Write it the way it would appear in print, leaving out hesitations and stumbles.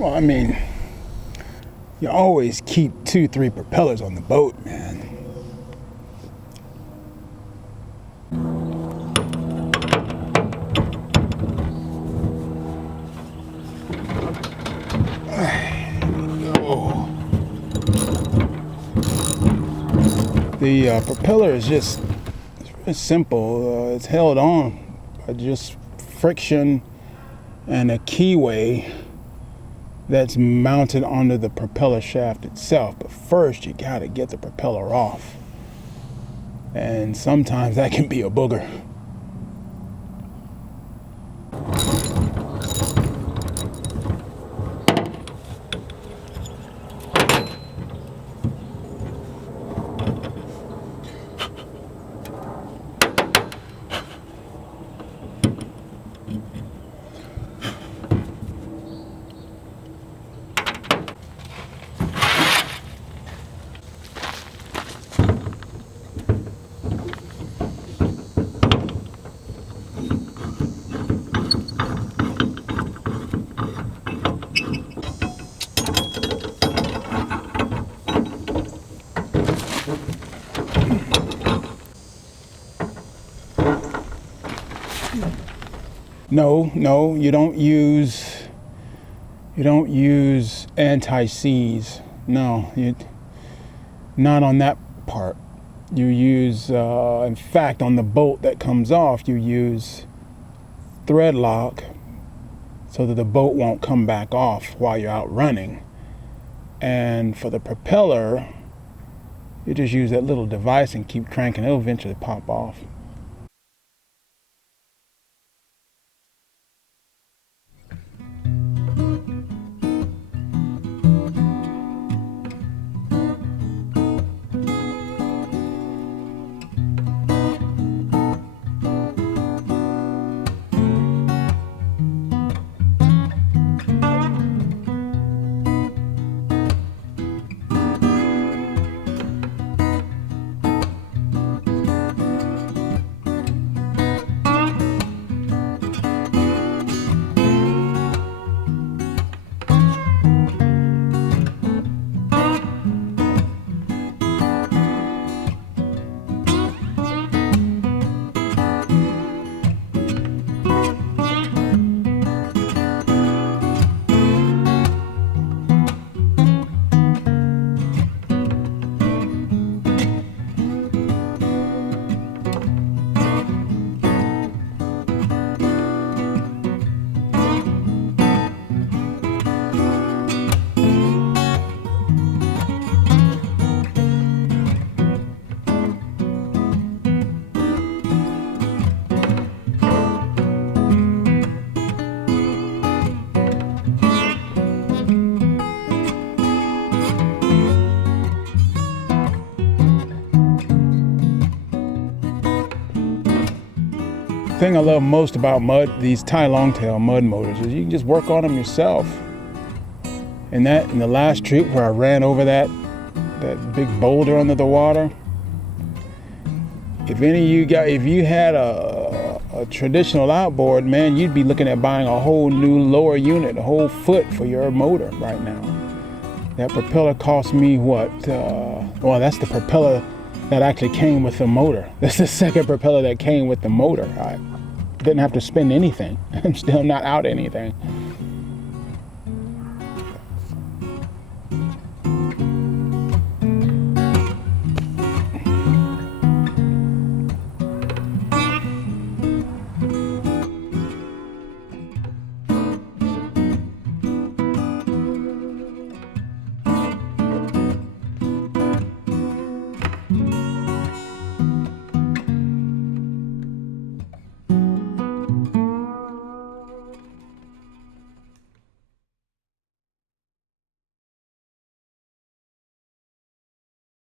Well, I mean, you always keep 2-3 propellers on the boat, man. The propeller is just very simple. It's held on by just friction and a keyway that's mounted onto the propeller shaft itself. But first you got to get the propeller off, and sometimes that can be a booger. No, you don't use anti-seize. No, not on that part. You use, in fact, on the bolt that comes off, you use thread lock so that the boat won't come back off while you're out running. And for the propeller, you just use that little device and keep cranking. It'll eventually pop off. The thing I love most about these Thai longtail mud motors is you can just work on them yourself. And in the last trip where I ran over that big boulder under the water, if you had a traditional outboard, man, you'd be looking at buying a whole new lower unit, a whole foot for your motor right now. That propeller cost me what? Well, that's the propeller that actually came with the motor. That's the second propeller that came with the motor. I didn't have to spend anything. I'm still not out anything.